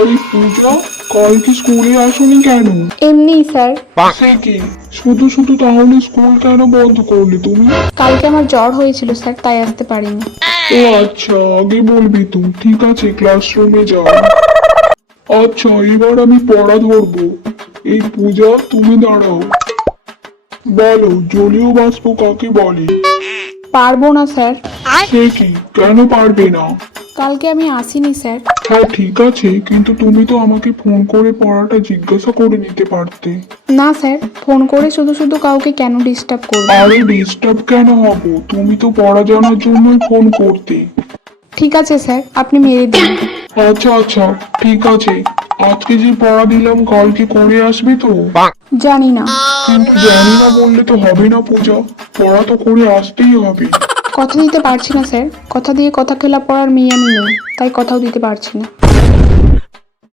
আরে পূজা, কালকে স্কুলে আসোনি কেন? এমনি স্যার। সে কি, শুধু শুধু তাহলে স্কুল কেন বন্ধ করলে তুমি? কালকে আমার জ্বর হয়েছিল স্যার, তাই আসতে পারিনি। ও আচ্ছা, আগে বলবি তো। ঠিক আছে, ক্লাসরুমে যাও। আচ্ছা, এবার আমি পড়া ধরবো। এই পূজা, তুমি দাঁড়াও। বলো, জলীয় বাষ্প কাকে বলে? পারবো না স্যার। সে কি, কেন পারবে না? কালকে আমি আসিনি স্যার। হ্যাঁ ঠিক আছে, কিন্তু তুমি তো আমাকে ফোন করে পড়াটা জিজ্ঞাসা করে নিতে পারতে। না স্যার, ফোন করে শুধু শুধু কাউকে কেন ডিস্টার্ব করবো। আরে ডিস্টার্ব কেন হব, তুমি তো পড়া জানার জন্যই ফোন করতে। ঠিক আছে স্যার, আপনি মেরে দিন। আচ্ছা আচ্ছা, ঠিক আছে। আজকে যে পড়া দিলাম কালকে করে আসবে তো? জানি না। কিন্তু জানি না বললে তো হবে না পূজা, পড়া তো করে আসতেই হবে। কথা দিতে পারছি না স্যার, কথা দিয়ে কথা খেলা পড়ার মেয়ে আমি নই, তাই কথাও দিতে পারছি না।